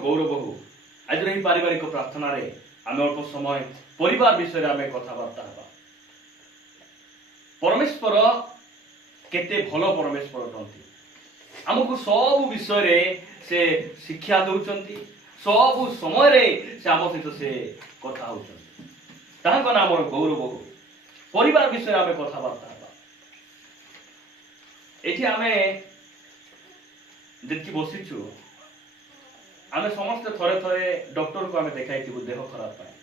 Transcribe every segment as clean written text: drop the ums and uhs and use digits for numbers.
गौरव हो आज रही पारिवारिक प्रार्थना रे आम अल्प समय परिवार विषय आम कथबार्ता हवा। परमेश्वर केते भल परमेश्वर अटंती आमको सब विषय रे से शिक्षा दौरान सब समय रे से आम सहित से कथा होता नाम गौरव हो परिवार विषय आम कथबार्ता हवा। एठी आमे जितकी बसीचु आमे समस्त थरे थरे डॉक्टर को आमे देखाइथिबु देह खराब पाए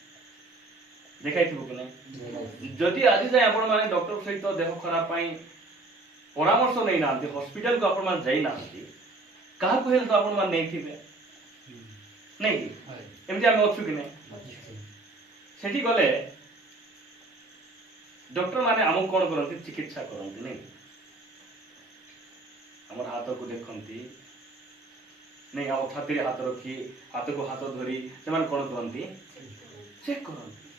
देखाइथिबु कि नहीं। जदि आज जाए आपण माने डॉक्टर सहित देह खराब पाए परामर्श नै नांती हॉस्पिटल को आपण मान जाई नांती कहा को हेल तो आपण मान नै थिबे नहीं एमति आमे अछु कि नहीं। सेठी गले डॉक्टर माने आम कोन करंती चिकित्सा करंती नहीं हमर हाथ को देखंती नहीं आ छाती हाथ रखी हाथ को हाथ धरी से कौन कहती चेक करती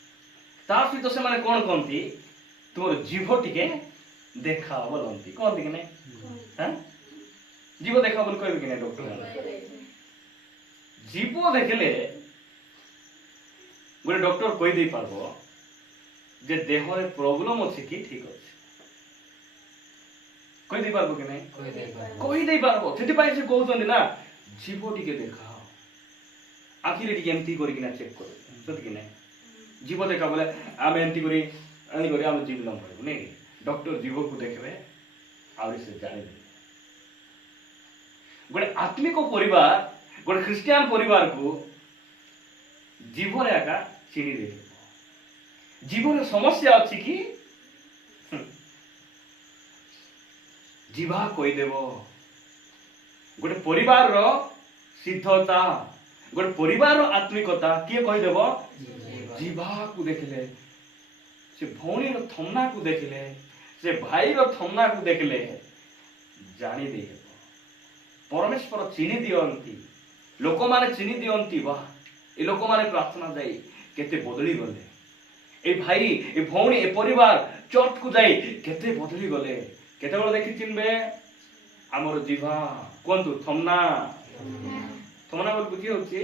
तार सहित से कौन कहती तुम जीभ टिके देखा बोलती कहती कि नहीं जीव देखा बोल कह कि नहीं डॉक्टर जीव देखले गोटे डॉक्टर कही दे पारबो जे देह रे प्रॉब्लम अछि कि ठीक अछि कही दे पारबो कि नहीं कही दे पारबो सेति पाइ से कहउछन ना जीव टिके देखा आखिर टिके एमती करी किना चेक कर सत कि नहीं जीव देखा बोले आम एमती करी अनि करी आम जीव लम पड़े नहीं डॉक्टर जीव को देखबे आउरी से जाने दे गोटे आत्मिक परिवार गोटे ख्रिस्टियन परिवार को जीव रे आका चिनी दे जीव रे समस्या अछि कि जीवा कोई देबो गोटे परिवार रो सिद्धता गोटे परिवार रो आत्मिकता किए कहि देबो जीवा को देखले से भौणी रो थमना को देखले से भाई रो थमना को देखले जानी दे परमेश्वर चिनी दियंती लोक माने चिनी दियंती वाह ए लोक माने प्रार्थना जाई केते बदली गले ए भाई ए भौणी ए परिवार चर्च को जाई केते बदली गले केते बड़ देखि चिनबे आमर जीवा कोंतु थमना थमना बोल बुझी होची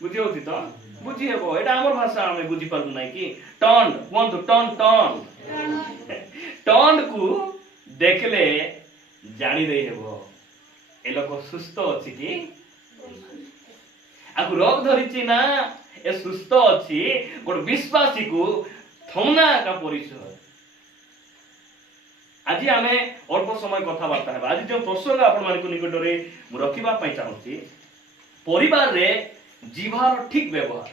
तो बुझी हेबो एटा आमर भाषा हमें बुझी पारु नै कि टन कोंतु टन टन टन को देखले जानी दे हेबो ए लोक सुस्त अछि कि आकु रोग धरिछि ना ए सुस्त अछि गोट विश्वासी को थमना का परिचय आज आम अल्प समय कथबार्ता है आज जो प्रसंग आपण मान निकट में रखा चाहूँगी परिवार रे जीवार ठीक व्यवहार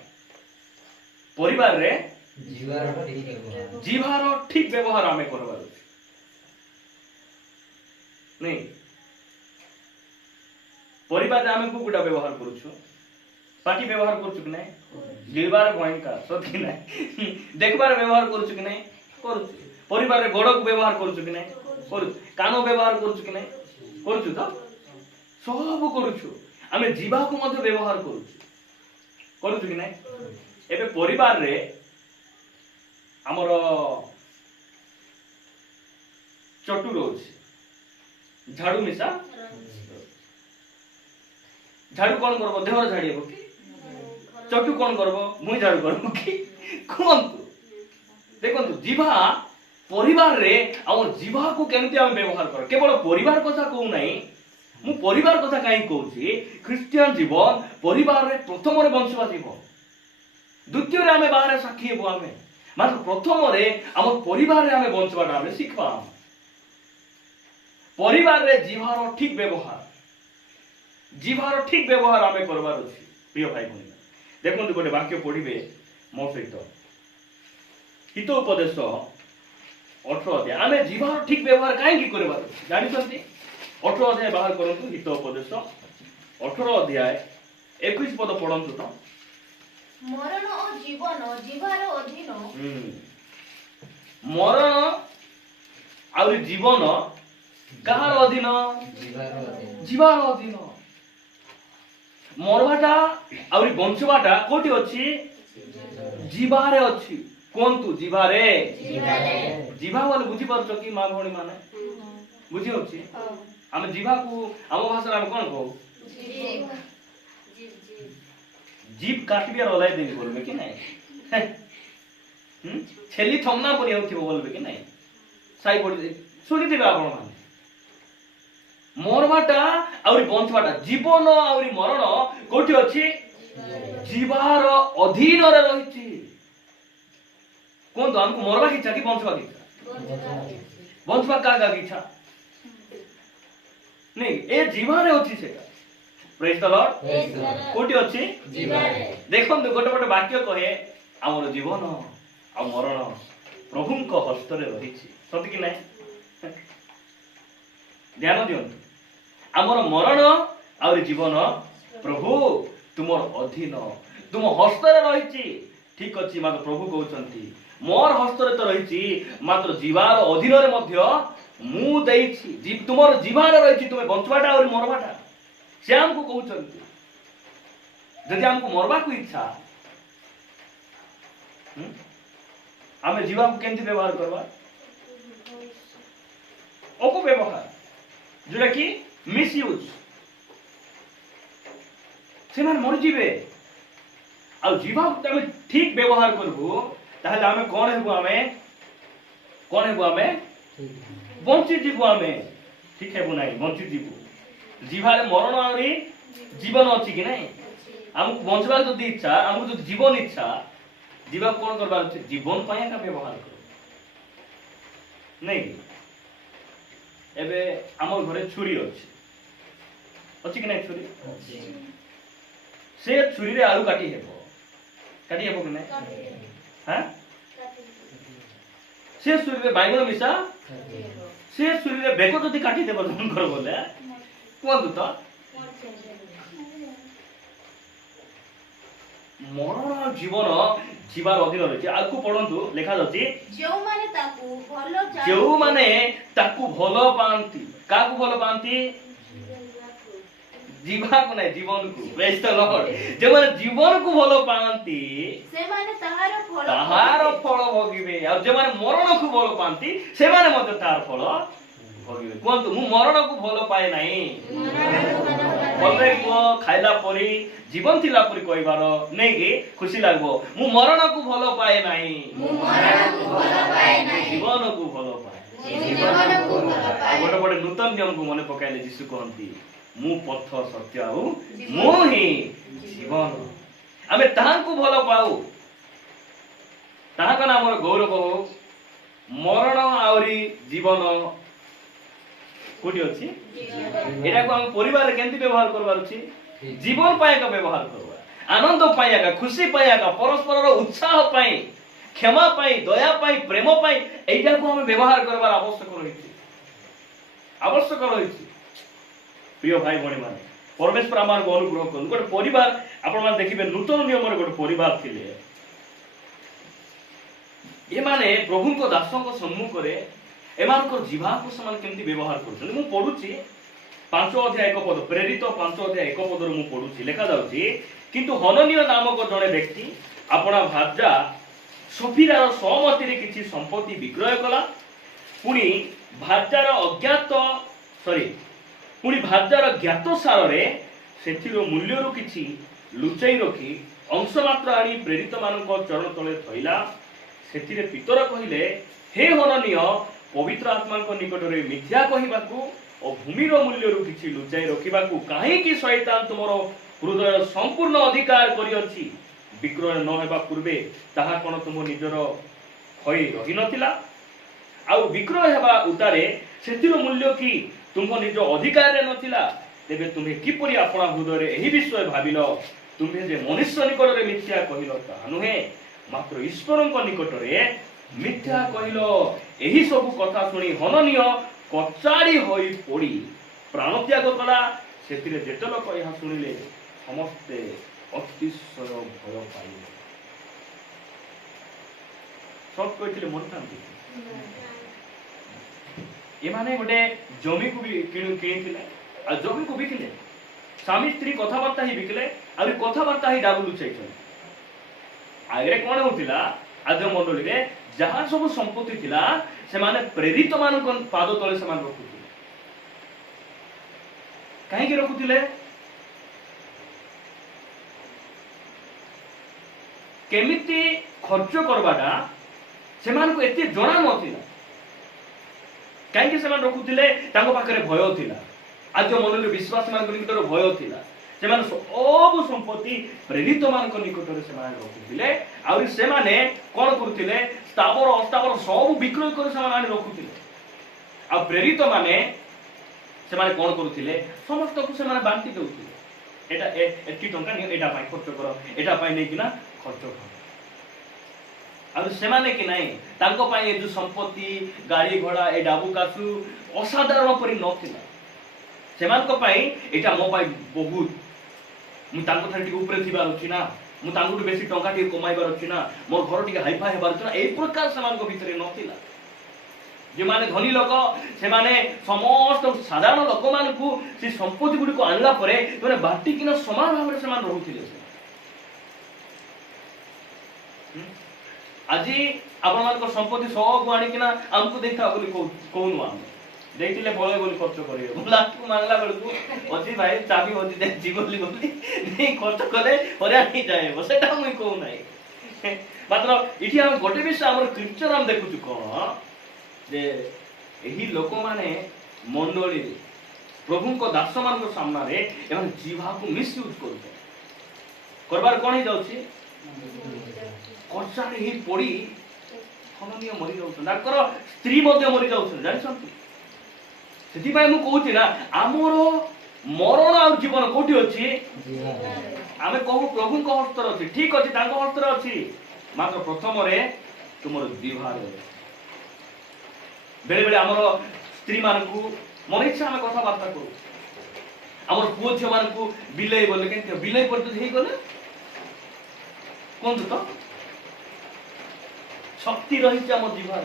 परिवार रे जीवार ठीक व्यवहार आम करवार नहीं परिवार आम को गुड़ा व्यवहार करूछु पाटी व्यवहार करूछु कि नहीं गिरबार भयंकर सती नहीं देखबार व्यवहार करूछु कि नहीं करूछु परिवार रे गोड़ को व्यवहार करूछु कि नहीं करू कानो व्यवहार करूछु कि नहीं करूछु तो सब करूछु आमे जीवा को मध्य व्यवहार करूछु कि नहीं एबे परिवार रे हमर चटु रोज झाड़ू मिसा झाड़ू कौन करबो देहर झाड़ीबो कि चटु कौन करबो मुई झाड़ू करबो कि कोन देखंतु जीवा परिवार रे आम जीवा को केमती आम व्यवहार कर केवल परिवार कथा कहू नहीं मु परिवार कथा कहीं कहूँ ख्रिस्टियन जीवन परिवार रे प्रथम रे बंचवा जीवन द्वितीय रे आमे बाहर साक्षी हेबो आमे मात्र प्रथम रे आम परिवार रे आमे बंचवा आमे शिखवा परिवार रे जीवार ठीक व्यवहार आमे करबार अछि प्रिय भाई बहन देखंतु गोटे वाक्य पढ़िबे मो सहित हित उपदेश 18 अध्याय आमे जीवार ठीक व्यवहार काहे करबार जानि छथि 18 अध्याय बाहर करंतु हित उपदेश 18 अध्याय 21 पद पढंतु तो मरण और जीवन जीवार अधीन मरण और जीवन कहार अधीन जीवार अधीन मरवाटा और बंचवाटा कोठी अछि जीवारे अछि कोंतु जीवारे जीवा वाले बुझी पारछो कि मां भणी माने बुझी होछि हम जीवा को हम भाषा में कोन कहू जीभ काटबी और ओलाई देबी बोलबे कि नहीं छेली थमना पड़ी होथिबो बोलबे कि नहीं साई पड़ी सुनी दिबे आपण माने मरवाटा आउरी बंचवाटा जीवन आउरी मरण कोठी अछि जीवार अधीन रे रहिछि कोन तो हमको मरवा की इच्छा कि बंचवा की इच्छा बंचवा का इच्छा नहीं ए जीवारे अछि सेटा प्रेज द लॉर्ड कोठी अछि जीवारे देखो गोटे गोटे वाक्य कहे हमर जीवन आ मरण प्रभुଙ୍କ हस्तरे रहिछि सत कि नहीं ध्यान दियंतु हमर मरण और जीवन प्रभु तुमर अधीन तुम हस्तरे रहिछि ठीक अछि मात्र प्रभु कहउचंती मोर हस्तरे तो रहिछि मात्र जीवार अधीन रे मध्य मु देइछि जीव तुमर जीवार रहिछि तुमे बंचवाटा और मरवाटा से हमको कहउचंती जदि हमको मरवा को इच्छा आमे जीवा को केंति व्यवहार करबा अपव्यवहार जोटा कि मिसयूज से माने मर जीवे आ जीवा को आमे ठीक व्यवहार करबो ताहले आमे कोन हेबो आमे बंची जीवो आमे ठीक हेबो नाही बंची जीवो जीवारे मरण आउरी जीवन अछि कि नाही हमको बंचवा जदि इच्छा हमको जदि जीवन इच्छा जीवा कोन करबार अछि जीवन पाया का व्यवहार करो नहीं एबे हमर घरे छुरी अछि कि नहीं छुरी से छुरी रे आलू काटी हेबो कि नहीं हां से छुरी रे बाइगण मिसा से छुरी रे बेको जदि काटी देबो जन कर बोले कोन तो मरण जीवन जीवार अधीन रही आगु पढ़ंतु लिखा जाछि जो माने ताकू भलो पांती काकू भलो पांती जीवा को नहीं जीवन को प्रेज द लॉर्ड जो माने जीवन को भलो पांती से माने ताहार फल भोगिबे और जो माने मरण को भलो पांती से माने मते तार फल भोगिबे कोन मु मरण को भलो पाए नाही बोले को खाइला परी जीवन थिला परी कहबार नै कि खुशी लागबो मु मरण को भलो पाए नाही जीवन को भलो पाए गोटे गोटे नूतन नियम को मने पकाइले यीशु कहंती मु पथ सत्य आउ मु ही जीवन आमे ताहा को भलो पाऊ ताहा का नाम गौरव हो मरण आउरी जीवन कोठी अछि एटा को हम परिवार रे केंति व्यवहार करबार अछि जीवन पाए का व्यवहार करबा आनंद पाए का खुशी पाए का परस्पर रो उत्साह पाए क्षमा पाए दया पाए प्रेम पाए एटा को हम व्यवहार करबार आवश्यक रहिछि प्रिय भाई भणी माने परमेश्वर आमार को अनुग्रह करन गोटे परिवार आपण मान देखिबे नूतन नियम रे गोटे परिवार थिले ए माने प्रभु को दासों को सम्मुख करे एमानकर जीवा को समान केमति व्यवहार करछन मु पढुछि 5 अध्याय 1 पद प्रेरित 5 अध्याय 1 पद मु पढुछि लेखा जाउछि किंतु हननीय नामक जने व्यक्ति आपणा भाजा सफीरार सहमति रे किछि संपत्ति विक्रय कला पुनी भाजार ज्ञात सार रे सेथिरो मूल्य रो किछि लुचाई रखी अंश मात्र आनी प्रेरित मानक चरण तले थइला सेथिरे पितर कहिले हे हननीय पवित्र आत्मा को निकट रे मिथ्या कहिबाकू और भूमि रो मूल्य रु किछि लुचाई रखिबाकू काहे कि शैतान तुमरो हृदय संपूर्ण अधिकार करि अछि विक्रय न हेबा पूर्वे ताहा कोन तुम निजर होई रहि नथिला आ विक्रय हेबा उतारे सेतिरो मूल्य की तुम निज अधिकार रे नथिला तेबे तुम्हे किपरि आपणा हृदय रे एही विषय भाबिलो तुम्हे जे मनुष्य निकट रे मिथ्या कहिलो ता नुहे मात्र ईश्वरଙ୍କ निकट रे मिथ्या कहिलो एही सब कथा सुनी हननीय कचाड़ी होई पड़ी प्राण त्याग कला सेतिरे जेते लोक यहा सुनिले समस्ते अतिशय भय पाइले सब कहिथिले मन शांति ए माने गोटे जमी को भी किनिथिले आ जमी को बिकिले स्वामी स्त्री कथाबार्ता ही बिकिले आ कथाबार्ता ही डाबु लुचाइछन आगे कोन होतिला आद्य मंडली रे जहाँ सब संपत्ति थिला से माने प्रेरित मान पाद तले से रखुले कहीं रखुले केमिति खर्च करवाटा सेमानकु एते जणा नथिला काहेकि सेमान रखुथिले तांको पाखरे भय थिला आज मनले विश्वास मान निकटर भय थिला सेमान सब संपत्ति प्रेरित मान निकटर सेमान रखुथिले आउरी सेमाने कोन करुथिले स्थावर अस्थावर सब विक्रय कर सेमान आनि रखुथिले आ प्रेरित माने सेमाने कोन करुथिले समस्त को सेमाने बांटी दउथिले एटा एटी टंका नि एटा पाई खर्च करो एटा पाई नै किना खर्च करो और सेमाने कि नहीं तांको पाई ए जो संपत्ति गाड़ी घोड़ा ए डाबू कासु असाधारण परि नथिला सेमान को पाई एटा मो पाई बहुत मु तांको थारे टिके ऊपर थिबार अछि ना मु तांको बेसी टंका टिके कमाइबार अछि ना मोर घर टिके हाइफाई हेबार अछि ना ए प्रकार सेमान को भितरे नथिला जे माने धनी लोक से माने समस्त साधारण लोक मान को से संपत्ति गुडी को आनला परे तोरे बाटी किना समान भाबरे समान रहुथिले আজি आपनमानक संपत्ति सब आनी किना हमको देखा बोली कोनु हम देखिले भले बोली खर्च करियो बोला तू मांगला बेलकू अजी भाई चाबी होती दे जीवली बोली नहीं खर्च करे होरे आनी जाए सेटा मुई कहू नाही मात्र इठी हम गोटे विषय हमर क्रिश्चियन हम देखुछु कोन जे एही लोक माने मंडली प्रभु को दास मान को सामना रे एमन जीवा को मिस यूज करते करबार कोन ही जाउची कर्जारे ही पड़ी खननीय मरी जाउछन ताकर स्त्री मध्ये मरी जाउछन जानछन सेति भाई मु कहूची ना हमरो मरण आ जीवन कोठी अछि आमे कहू प्रभु को हस्तर अछि ठीक अछि तांको हस्तर अछि मात्र प्रथम रे तुमर विवाह रे बेले बेले हमरो स्त्री मान को मन इच्छा हम कथा बार्ता करू हमर पुओ छ मान को बिलै बोले केन बिलै पर तो हेई गले कोन तो शक्ति रही आम जीवन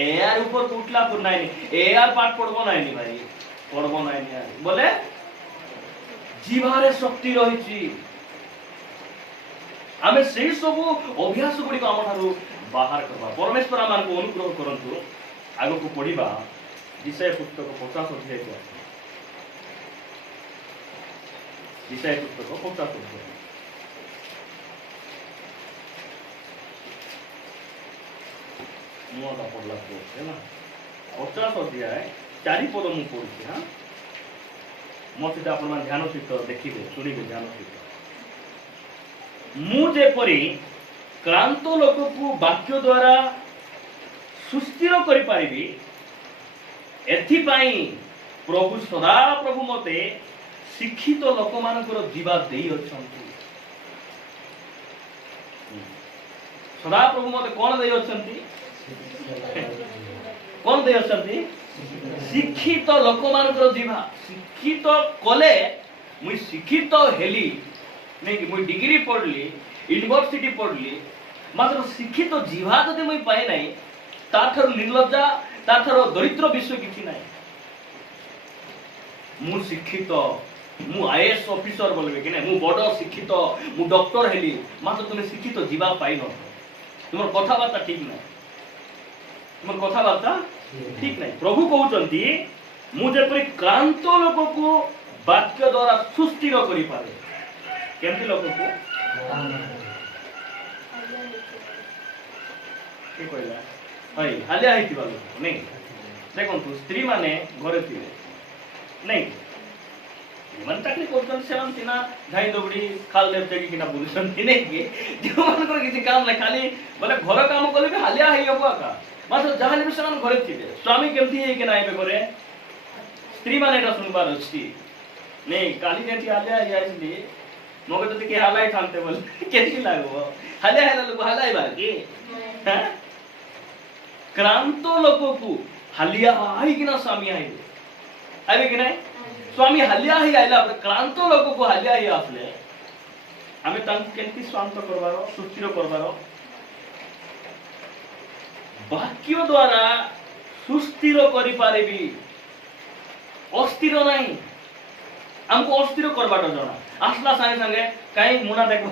एआर ऊपर उठला पर नाइनी एआर पाठ पढ़बो नाइनी भाई पढ़बो नाइनी यार बोले जीवारे शक्ति रही आमे सेही सब अभ्यास गुडी को हमठारु बाहर करबा परमेश्वर आमान को अनुग्रह करंतु आगो को पढिबा विषय पुस्तक 50 अध्याय को विषय पुस्तक 50 अध्याय मुआटा पढ़ला है ना 50 अध्याय 4 पद मु पढुछि हां मते आपण मान ध्यान सहित देखिबे सुनिबे ध्यान सहित मु जेपरि क्रांत लोक को वाक्य द्वारा सुस्थिर करि पारिबी एथि पई प्रभु सदा प्रभु मते शिक्षित लोक मानकर जीवा देई अछंती सदा प्रभु मते कोन देई अछंती कौन दे अछंती शिक्षित लोक मानकर जीवा शिक्षित कले मुई शिक्षित हेली नहीं कि मुई डिग्री पढ़ली यूनिवर्सिटी पढ़ली मात्र शिक्षित जीवा जदि मुई पाए नाही ताथर निर्लज्जा ताथर दरिद्र विषय किछि नाही मु शिक्षित मु आईएएस ऑफिसर बोलबे कि नाही मु बड़ शिक्षित मु डॉक्टर हेली मात्र तुमे शिक्षित जीवा पाई न तुमर कथा बार्ता ठीक नाही तुमर कथा बार्ता ठीक नहीं प्रभु कहउचंती मु जेपरि क्रांत लोक को वाक्य द्वारा सुस्थिर करि पारे केमति लोक को के कहला हई हालिया हेतिबा लोक नहीं देखंतु स्त्री माने घरे थिले नहीं मन तकली कोन सेवन तिना धाई दौड़ी खाल देव जगी किना बुलसन नहीं के जो मन कर किछि काम नहीं खाली बोले घर काम कले भी हालिया हेइ हबो का मात्र जहां भी समान घरे थिले स्वामी केमति हे के ना आइबे घरे स्त्री माने एटा सुनबार अछि नहीं काली जेठी हालिया आइसली मगे तो के हालाई थानते बोल केति लागो हालिया हाला लोग हालाई बाकी हां क्रांत लोक को हालिया आई किना स्वामी आइबे आइबे कि नहीं स्वामी हालिया ही आइला क्रांत लोक को हालिया ही आसले आमे तांको केमति शांत करबारो सुस्थिर करबारो वाक्य द्वारा सुस्थिर करि पारेबी अस्थिर नहीं हमको अस्थिर करबाटा जणा आसला संगे संगे काई मुना देखो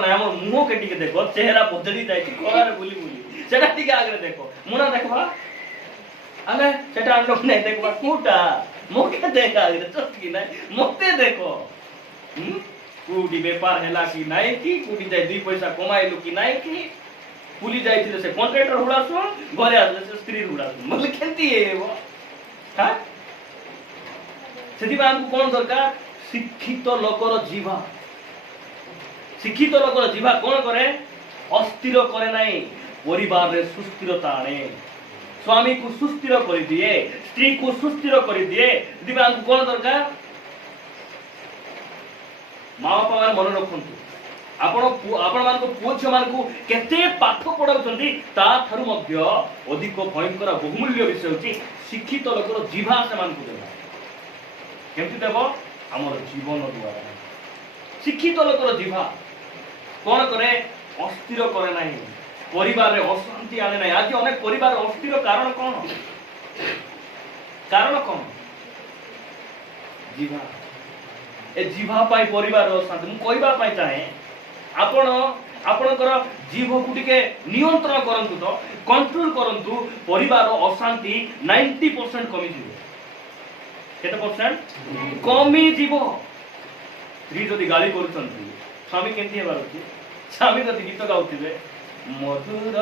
ना हमर मुंह के टिके देखो चेहरा बदली जाय छी कोरारे बुली बुली सेटा टिके आगरे देखो मुना देखबा अरे सेटा लोग नहीं देखबा कोटा मोके देखा आगरे चटकी नहीं मते देखो कोडी व्यापार हैला कि नाही कि कोडी जाय दुई पैसा कमाइलु कि नाही कि पुली जाइथिले से कॉन्ट्रैक्टर हुडासु घरे आसले से स्त्री हुडासु मतलब केंती हेबो हां सेति हमको कोन दरकार शिक्षित लोकर जीवा शिक्षित लोकर जीवा कोन करे अस्थिर करे नाही परिवार रे सुस्थिरता आने स्वामी को सुस्थिर कर दिए स्त्री को सुस्थिर कर दिए दिबा हमको कोन दरकार माँ बापा मान मन रखु आपण मान पुओ झियो मान केते पाठ पढ़ाउछन्ती ता थारु मध्य अधिक भयंकर बहुमूल्य विषय होची शिक्षित लोकर जीवा से मान को देबा केमति देबो हमर जीवन द्वारा शिक्षित लोकर जीवा कोन करे अस्थिर करे नाही परिवार रे अशांति आने नाही आज अनेक परिवार अस्थिर कारण कोन जीवा ए जीवा पाई परिवार अशांति मु कहबा पाई चाहे आपणकर जीव को टिके नियंत्रण करंतु तो कंट्रोल करंतु परिवार अशांति 90% कमी जीव केते परसेंट कमी जीव स्त्री जदि गाली करूछंती स्वामी केंती हेबार अछि स्वामी जदि गीत गाउथिबे मधुर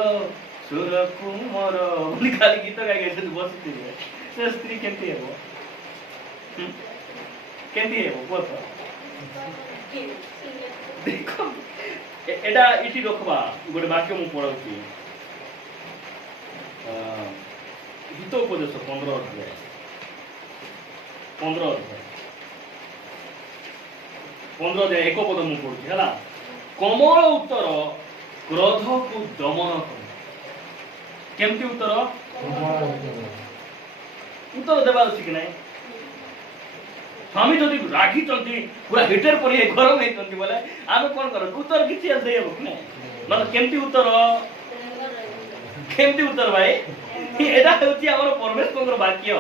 सुर कुमर बोली खाली गीत गाई गए बसिथिबे से स्त्री केंती हेबो केंती हेबो कोथ देखो एडा इटी रखबा गोटे वाक्य मु पढौछि हित उपदेश 15 अध्याय 15 अध्याय एक पद मु पढुछि हला कमल उत्तर क्रोध को दमन कर केमती उत्तर उत्तर देबार अछि कि नै स्वामी जदि रागी चंती पूरा हिटर पर ये गरम है चंती बोले आमे कोन कर उत्तर किछि दे हबो कि नै मतलब केमती उत्तर भाई एडा होछि हमर परमेश्वर वाक्य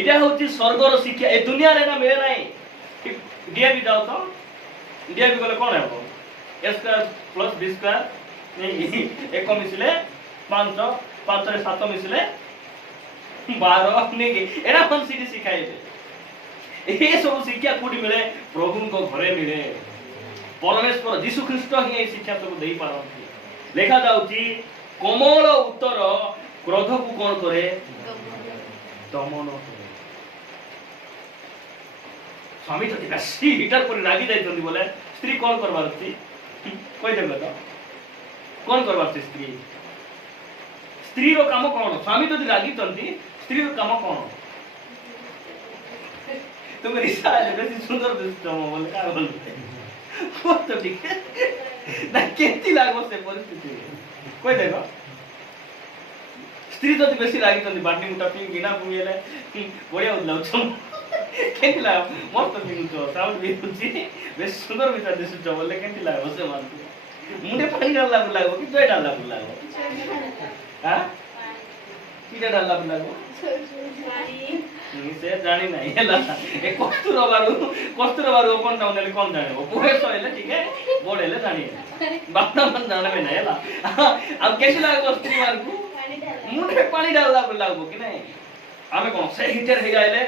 एडा होछि स्वर्गर शिक्षा ए दुनिया रे ना मिले नै इंडिया भी जाओ तो इंडिया भी गले कोन हेबो स्क्वायर प्लस बी स्क्वायर एक मिसले 5 5 रे 7 मिसले 12 ने एडा कोन सिटी सिखाइबे ए सब शिक्षा कोडी मिले प्रभु को घरे मिले परमेश्वर यीशु ख्रीष्ट ही शिक्षा सब देई पारंती लेखा जाउची कोमल उत्तर क्रोध को कोन करे दमन करे स्वामी तो बेसी हिटर पर रागी जाइतंती बोले स्त्री कोन करबार छी कोइ देबे तो कोन करबार छी स्त्री रो काम कोन स्वामी तो रागी चंती स्त्री रो काम कोन तुम रिसा है बेसी सुंदर दिसतो बोले का बोलते वो तो ठीक है ना केती लागो से परिस्थिति कोइ देखो स्त्री तो बेसी लागी तंती बाटनी मुटा पिन गिना पुयले बढ़िया उदलाउ केती लाग मस्त पिनुचो साउंड भी होची बेस सुंदर विचार दिसतो बोले केती लागो से मानतो मुंडे पानी डाल लागो कि जोय डाल लागो हां की डाल लागो से जानी नहीं हैला ए कस्तुरबारु कोन टाउनले कोन जाने पुहे सइले ठीक है बोडेले जानी बापना मन जानबे नहीं हैला अब कैसे लागो स्त्री मार को मुंडे पानी डाल लागो कि नहीं आमे कोन से हीटर हे गाइले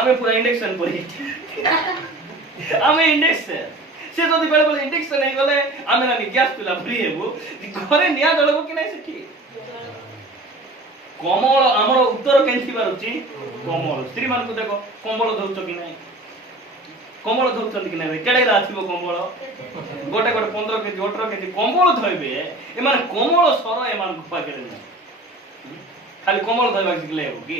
आमे पूरा इंडक्शन परी आमे इंडक्शन से जदि बेले बेले इंडक्शन हे गले आमे ना गैस चूल्हा फ्री हेबो घरे निया जळबो कि नहीं से ठीक कमल आमर उत्तर केंती बारुची कमल स्त्री मान को देखो कमल धौच कि नहीं कमल धौचंती कि नहीं केडे राथिबो कमल गोटे गोटे 15 केजी 18 केजी कमल धइबे ए माने कमल सर ए मान गुफा केले नहीं खाली कमल धइबा सिखले हो कि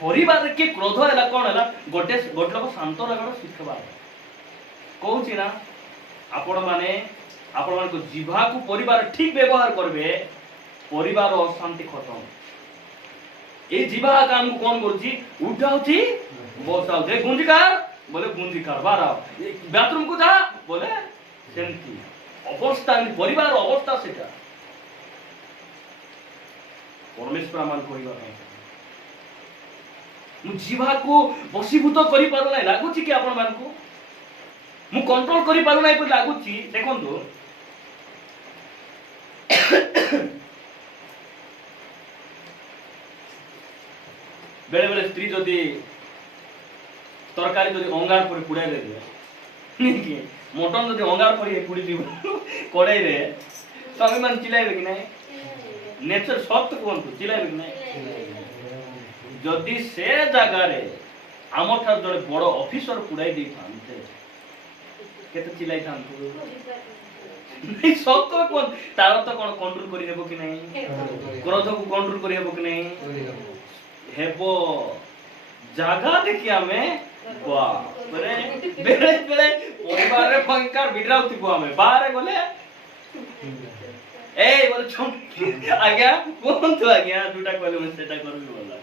परिवार के क्रोध हैला कोन हैला गोटे लोक शांत रहबार शिखबा कहूची ना आपण मान को जीवा को परिवार ठीक व्यवहार करबे परिवार अशांति खत्म ए जीवा काम को कौन करछि उठाउछि बसाउ दे गुंजिकार बोले गुंजिकार बारा बाथरूम को जा बोले सेंती अवस्था परिवार अवस्था सेटा परमेश्वर मान कहिबा नै मु जीवा को वशीभूत करि पारु नै लागुछि कि आपण मान को मु कंट्रोल करि पारु नै पर लागुछि देखंतु बेले बेले स्त्री जदि तरकारी जदि अंगार पर पुड़ाई देबे नहीं मटन जदि अंगार पर पुड़ी দিব कड़ाई रे स्वामी मान चिल्लाइबे कि नहीं नेचर सब तो कोन चिल्लाइबे कि नहीं जदि से जगह रे आम ठार जड़े बड़ ऑफिसर पुड़ाई दे थांते केते चिल्लाई थांतु नहीं सब तो कोन तार तो कोन कंट्रोल करि हेबो कि नहीं क्रोध को कंट्रोल करि हेबो कि नहीं हेबो जागा देखि हमें वाह माने बेले बेले परिवार रे भयंकर बिडराउ थिबो हमें बाहर गले ए बोले छम आज्ञा कोन तो आज्ञा दुटा कहले मैं सेटा करबी बोला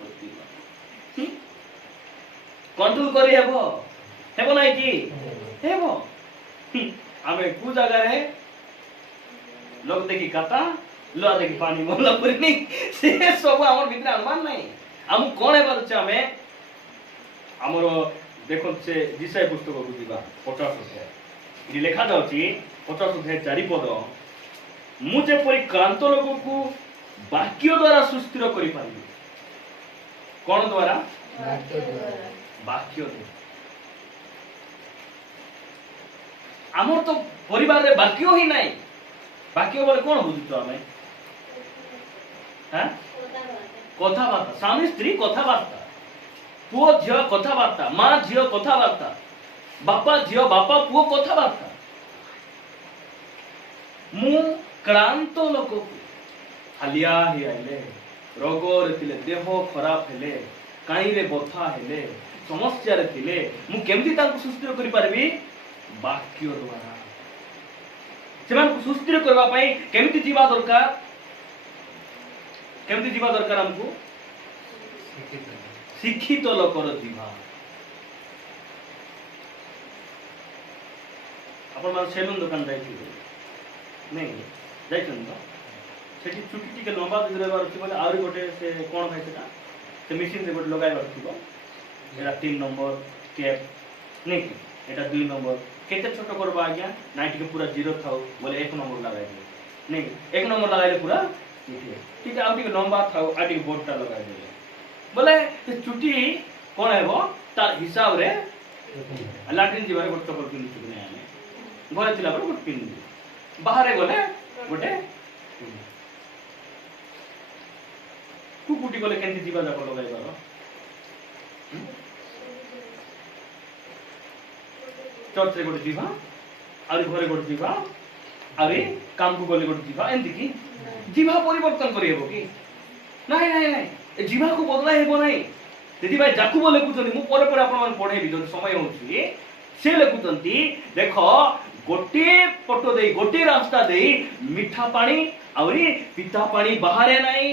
कंट्रोल करि हेबो नाही कि हेबो हमें कु जगह रे लोग देखि कथा लो देखि पानी मोला पुरी नहीं से सब हमर भीतर अनुमान नहीं हम कोन हेबार छ हमें हमरो देखो से दिशाय पुस्तक को दिबा 50 अध्याय इदि लेखा जाउची 50 अध्याय 4 पद मु जे परि क्रांत लोक को वाक्य द्वारा सुस्थिर करि पारबी कोन द्वारा वाक्य द्वारा हमर तो परिवार रे वाक्य ही नहीं वाक्य बोले कोन बुझितो हमें हां कथा बार्ता स्वामी स्त्री कथा बार्ता पुओ झियो कथा बार्ता मां झियो कथा बार्ता बापा झियो बापा पुओ कथा बार्ता मु क्रांत लोक हालिया ही आइले रोग रे थिले देह खराब हेले काई रे बथा हेले समस्या रे थिले मु केमति तांको सुस्थिर करि पारबी वाक्य द्वारा सेमान को सुस्थिर करबा पई केमति जीवा दरकार हमको शिक्षित लोकर जीवा अपन मान सेलून दुकान जाई नहीं जाइछन तो सेठी छुटी टिके लंबा दिरेबार अछि बोले आउरी गोटे से कोन भाई सेटा से मशीन रे गोटे लगाइबार थिबो एरा 3 नंबर कैप नहीं एटा 2 नंबर केते छोटो करबा आज्ञा नाइट के पूरा जीरो थाउ बोले 1 नंबर लगाइ दे नहीं 1 नंबर लगाइले पूरा ठीक है आउटी के लंबा थाउ आटी बोर्डटा लगाइ दे बोले से छुटी कोन हेबो तार हिसाब रे लाटिन जीवारे गोटे चप्पल पिन छिने आने घरे थिला पर गोटे पिन बाहर गले गोटे कुकुटी गले केनती जीवा जाको लगाइ बारो चर्च रे गोटे जीवा आरि घरे गोटे जीवा आरि काम को गले गोटे जीवा एंती की जीवा परिवर्तन करि हेबो की नाही नाही नाही ए जीवा को बदला हेबो नाही तेदी भाई जाकू बोले कुतनी मु परे परे आपन मन पढेबी जो समय होछि से लेकुतंती देखो गोटे पटो दे गोटे रास्ता दे मिठा पानी आउरी पिता पानी बाहरे नाही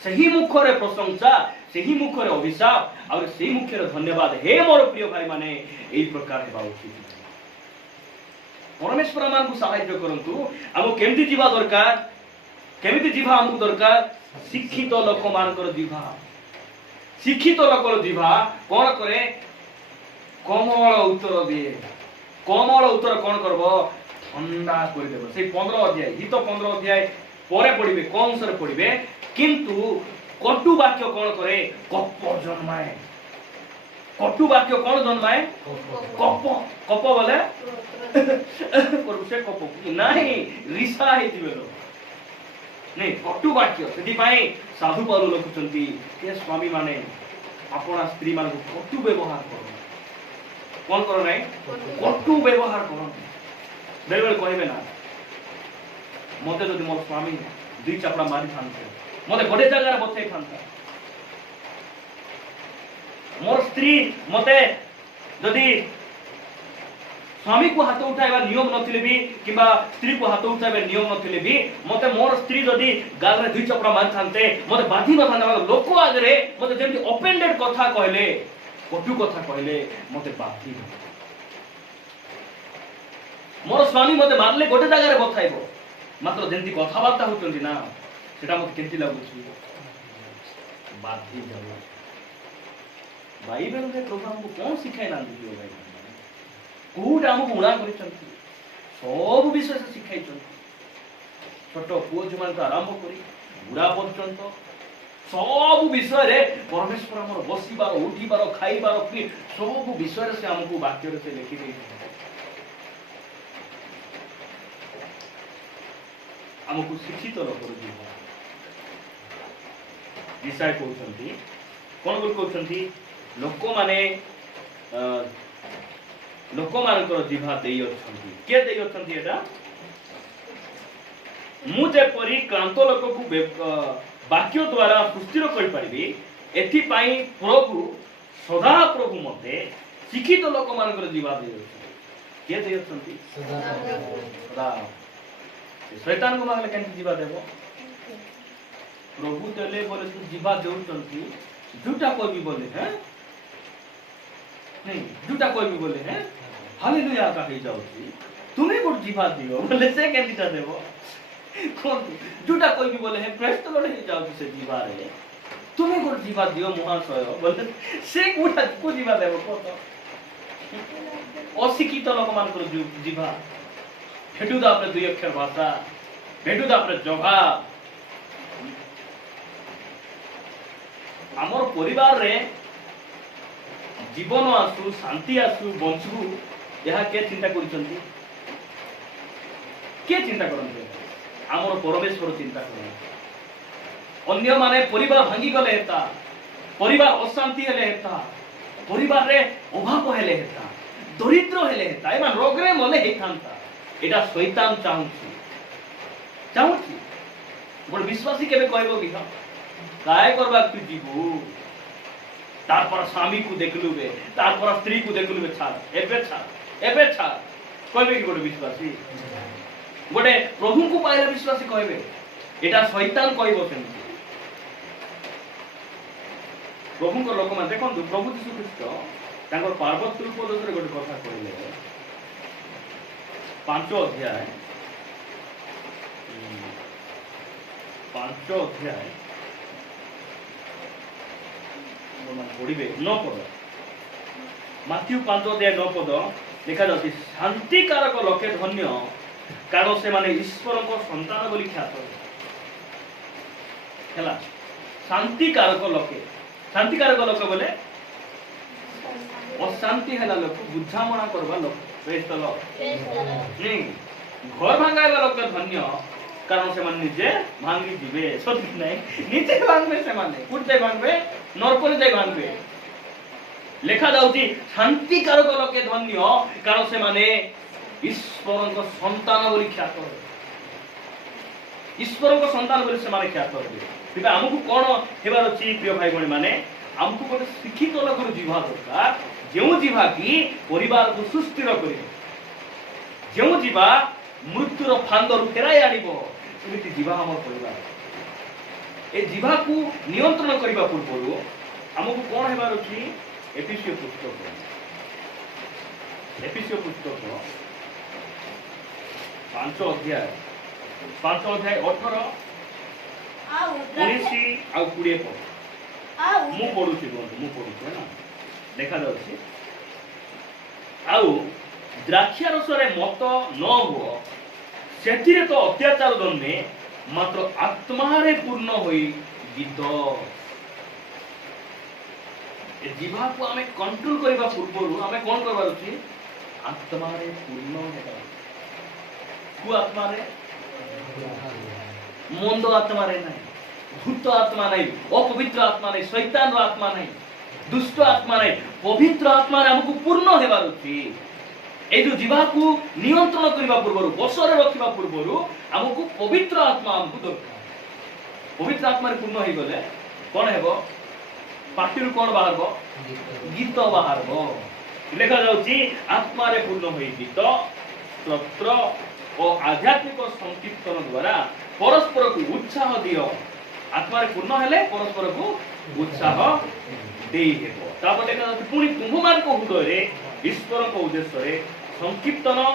सही मुख रे प्रशंसा सही मुख रे अभिशाप और सही मुख रे धन्यवाद हे मोर प्रिय भाई माने एई प्रकार हेबा उचित परमेश्वर मान को सहायता करंतु हम केमति जीवा दरकार केमिति जीवा हमको दरकार शिक्षित लोक मानकर जीवा शिक्षित लोकर जीवा कोन करे कोमल उत्तर दिए कोमल उत्तर कोन करबो ठंडा कर देबो से 15 अध्याय हित 15 अध्याय परे पढिबे कम सर पढिबे किंतु कटु वाक्य कोन करे कप जन्माए कटु वाक्य कोन जन्माए कप कप बोले करबो से कप नाही रिसा हे दिबेलो नहीं कटु वाक्य सेति पई साधु पालु लखुचंती के स्वामी माने अपना स्त्री मान को कटु व्यवहार करो कोन करो नाही कटु व्यवहार करो बेले बेले कहबे ना मते जदि मोर स्वामी दुई चापड़ा मारी थानते मते गोटे जगह बथै थानता मोर स्त्री मते जदि स्वामी को हाथ उठाइबा नियम नथिले भी किबा स्त्री को हाथ उठाइबा नियम नथिले भी मते मोर स्त्री जदि गाल रे दुई चपड़ा मार थानते मते बाधी न थानते लोक आगरे मते जेमति ओपेंडेड कथा कहले कटु कथा कहले मते बाधी मोर स्वामी मते मारले गोटे जगह रे बथाइबो मात्र जेमति कथा बार्ता होतंती ना सेटा मते केमति लागुछि बाधी जाऊ बाइबल रे प्रभु हमको कोन सिखाइ ना दियो भाई कोड हमको उड़ा करिसंती सब विषय से सिखाइछन छोटो पुओ जमान आरंभ करी बुढ़ा पर्यंत ସବୁ ବିଷୟରେ ପରମେଶ୍ୱର ଆମର ବସିବାର ଉଠିବାର ଖାଇବାର ସବୁ ବିଷୟରେ ସେ ଆମକୁ ବାକ୍ୟରେ ସେ ଲେଖିଦେଇଛନ୍ତି। ଆମକୁ ଶିକ୍ଷିତ ଲୋକର ଜୀବନ ବିଷୟ କହୁଛନ୍ତି। କଣ ବୋଲି କହୁଛନ୍ତି? ଲୋକମାନଙ୍କର ଜିଭା ଦେଇ ଅଛନ୍ତି। କିଏ ଦେଇ ଅଛନ୍ତି? ଏଟା ମୁଁ ଯେପରି କ୍ଳାନ୍ତ ଲୋକକୁ ବାକ୍ୟ ଦ୍ୱାରା ସୁସ୍ଥିର କରିପାରିବି, ଏଥିପାଇଁ ପ୍ରଭୁ ସଦାପ୍ରଭୁ ମତେ ଶିକ୍ଷିତ ଲୋକମାନଙ୍କର ଜିଭା ଦେଇ ଅଛନ୍ତି। କିଏ ଦେଇ ଅଛନ୍ତି? ଶୈତାନକୁ ମାଗିଲେ କେମିତି ଯିବା ଦେବ? ପ୍ରଭୁ ଦେଲେ ବୋଲେ ତୁ ଯିବା ଦେଉଛନ୍ତି। ଯୋଉଟା କହିବି ବୋଲେ ଯୋଉଟା କହିବି ବୋଲେ ହାଲେଲୁୟା କା ହେଇଯାଉଛି। ତୁମେ ଗୋଟେ ଯିବା ଦିଅ ବୋଲେ ସେ କେମିତିଟା ଦେବ? ଯୋଉଟା କହିବି ବୋଲେ ପ୍ରେସ୍ ତ ହେଇଯାଉଛି ସେ ଯିବାରେ। ତୁମେ ଗୋଟେ ଯିବା ଦିଅ ମହାଶୟ ବୋଲେ ସେ କୋଉ ଯିବା ଦେବ? କହ ଅଶିକ୍ଷିତ ଲୋକମାନଙ୍କର ଯିବା भेटू तापरे 2 अक्षर भाषा, भेटू तापरे जवाब। आमर परिवार रे जीवन आसु, शांति आसु, बंचू, यह के चिंता करिसंती? के चिंता करंते? आमर परमेश्वर चिंता करन। अन्य माने परिवार भांगी गले हेता, परिवार अशांति हेले हेता, परिवार रे अभाव हेले हेता, दरिद्र हेले हेता, एमा रोग रे मले हेतांता। एटा शैतान चाहूची गोटे विश्वासी केबे कहबो कि काय करबा तू जीवू, तार पर स्वामी को देखलु बे, तार पर स्त्री को देखलु बे, छाड़ एबे कहबे कि गोटे विश्वासी? गोटे प्रभु को पाइला विश्वासी कहबे? एटा शैतान कहबो सेमति। प्रभु को लोक मान देखो, प्रभु यीशु ख्रीष्ट तांकर पार्वती उपदेश रे गोटे कथा कहले 5 अध्याय 5 अध्याय पढ़े 9 पद। माथ्यू 5 अध्याय 9 पद लिखा जाती, शांतिकारक लोके धन्य, कारण से माने ईश्वर को संतान बोली ख्यात है। शांतिकारक लोके बोले अशांति है लोक, बुझामणा करवा लोक, घर भांगाइबा लोक धन्य, कारण से मन निजे भांगी दिबे। सती नहीं निजे भांगबे, से माने कुटे भांगबे, नरकरे जाय भांगबे। लेखा जाउची शांतिकारक लोके धन्य, कारण से माने ईश्वर को संतान बोली ख्यात है। ईश्वर को संतान बोली से माने ख्यात है। तिबे हमकु कोन हेबार अछि प्रिय भाई भणी माने? हमकु गोटे शिक्षित लोकर जीवा दरकार, जेउ जीवा की परिवार को सुस्थिर करिबो, जेउ जीवा मृत्युर फांदर फेराई आनिबो, एमिति जीवा हमर परिवार। ए जीवा को नियंत्रण करिबा पूर्वरु हमकु कोन हेबार अछि? एफिसियो पुस्तक 5 अध्याय 18 19 आउ 20 पद मु पढुछि ना देखा जाउछि। आउ द्राक्षा रसरे मत न हो, सेथिरे तो अत्याचार दन्ने, मात्र आत्मारे पूर्ण होई गीत। ए जीवा को हमें कंट्रोल करबा पूर्वरु हमें कोन करबार अछि? आत्मारे पूर्ण हेबा। को आत्मारे? मंद आत्मारे नहीं, भूत आत्मा नहीं, अपवित्र आत्मा नहीं, शैतान रो आत्मा नहीं, दुष्ट आत्मा नहीं, पवित्र आत्मा रे हमकु पूर्ण हेबार अछि। ए जो जीवा को नियंत्रण करबा पूर्वरु, बसरे रखिबा पूर्वरु हमकु पवित्र आत्मा हमकु दरकार। पवित्र आत्मा रे पूर्ण होई गले कोन हेबो? पाटिरु कोन बाहरबो? गीत बाहरबो। लेखा जाउची आत्मा रे पूर्ण होई गीत, स्तोत्र और आध्यात्मिक संकीर्तन द्वारा परस्पर को उत्साह दियो। आत्मा रे पूर्ण हेले परस्पर को उत्साह देई हेबो। तापर लेखा जाउची पुनी तुम्हमान को हृदय रे ईश्वर को उद्देश्य रे संकीर्तन और